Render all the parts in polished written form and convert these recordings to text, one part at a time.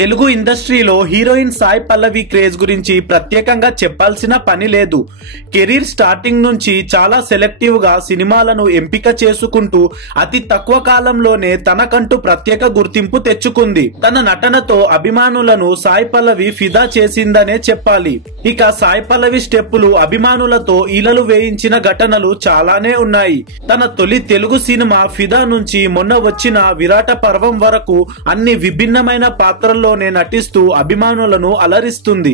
తెలుగు ఇండస్ట్రీలో heroine Sai Pallavi craze గురించి ప్రత్యేకంగా చెప్పాల్సిన పని లేదు. కెరీర్ స్టార్టింగ్ నుంచి చాలా సెలెక్టివ్ గా సినిమాలను ఎంపిక చేసుకుంటూ అతి తక్కువ కాలంలోనే తనకంటూ ప్రత్యేక గుర్తింపు తెచ్చుకుంది. తన నటనతో అభిమానులను సాయి పల్లవి ఫిదా చేసిందనే చెప్పాలి. ఇక సాయి పల్లవి స్టెప్పులు అభిమానులతో ఈలలు వేయించిన ఘటనలు చాలానే ఉన్నాయి. తన తొలి తెలుగు సినిమా ఫిదా నుంచి మొన్న వచ్చిన విరాట పర్వం వరకు అన్ని విభిన్నమైన పాత్రల్లోనే నటిస్తూ అభిమానులను అలరిస్తుంది.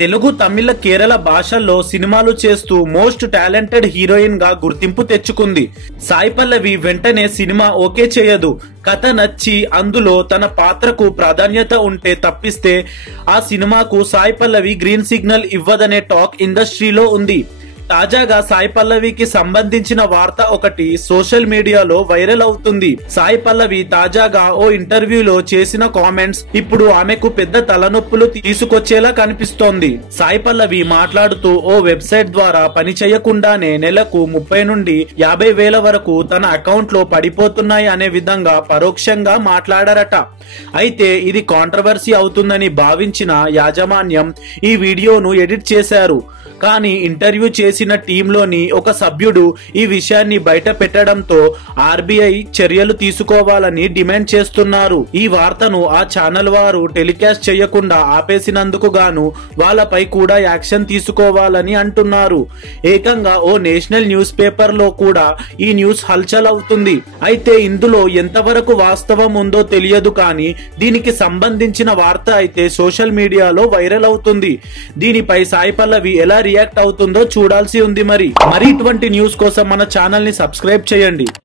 తెలుగు, తమిళ, కేరళ భాషల్లో సినిమాలు చేస్తూ మోస్ట్ టాలెంటెడ్ హీరోయిన్ గా గుర్తింపు తెచ్చుకుంది. సాయి పల్లవి వెంటనే సినిమా ఓకే చేయదు. కథ నచ్చి అందులో తన పాత్రకు ప్రాధాన్యత ఉంటే తప్పిస్తే ఆ సినిమాకు Sai Pallavi green signal ఇవ్వదనే talk ఇండస్ట్రీలో ఉంది. తాజాగా సాయి పల్లవికి సంబంధించిన వార్త ఒకటి సోషల్ మీడియాలో వైరల్ అవుతుంది. సాయి పల్లవి తాజాగా ఓ ఇంటర్వ్యూలో చేసిన కామెంట్స్ ఇప్పుడు ఆమెకు పెద్ద తలనొప్పులు తీసుకొచ్చేలా కనిపిస్తోంది. సాయి పల్లవి మాట్లాడుతూ ఓ వెబ్సైట్ ద్వారా పని చేయకుండానే నెలకు 30 నుండి 50 వేల వరకు తన అకౌంట్ లో పడిపోతున్నాయి అనే విధంగా పరోక్షంగా మాట్లాడారట. అయితే ఇది కాంట్రవర్సీ అవుతుందని భావించిన యాజమాన్యం ఈ వీడియోను ఎడిట్ చేశారు. కానీ ఇంటర్వ్యూ చేసిన టీంలోని ఒక సభ్యుడు ఈ విషయాన్ని బయట పెట్టడంతో ఆర్బీఐ చర్యలు తీసుకోవాలని డిమాండ్ చేస్తున్నారు. ఈ వార్తను ఆ ఛానల్ వారు టెలికాస్ట్ చేయకుండా ఆపేసినందుకు గాను వాళ్ళపై కూడా యాక్షన్ తీసుకోవాలని అంటున్నారు. ఏకంగా ఓ నేషనల్ న్యూస్ పేపర్ లో కూడా ఈ న్యూస్ హల్చల్ అవుతుంది. అయితే ఇందులో ఎంతవరకు వాస్తవం ఉందో తెలియదు కానీ దీనికి సంబంధించిన వార్త అయితే సోషల్ మీడియాలో వైరల్ అవుతుంది. దీనిపై సాయి పల్లవి ఎలా రియాక్ట్ అవుతుందో చూడాల్సి ఉంది. మరి ఇటువంటి న్యూస్ కోసం మన ఛానల్ ని సబ్స్క్రైబ్ చేయండి.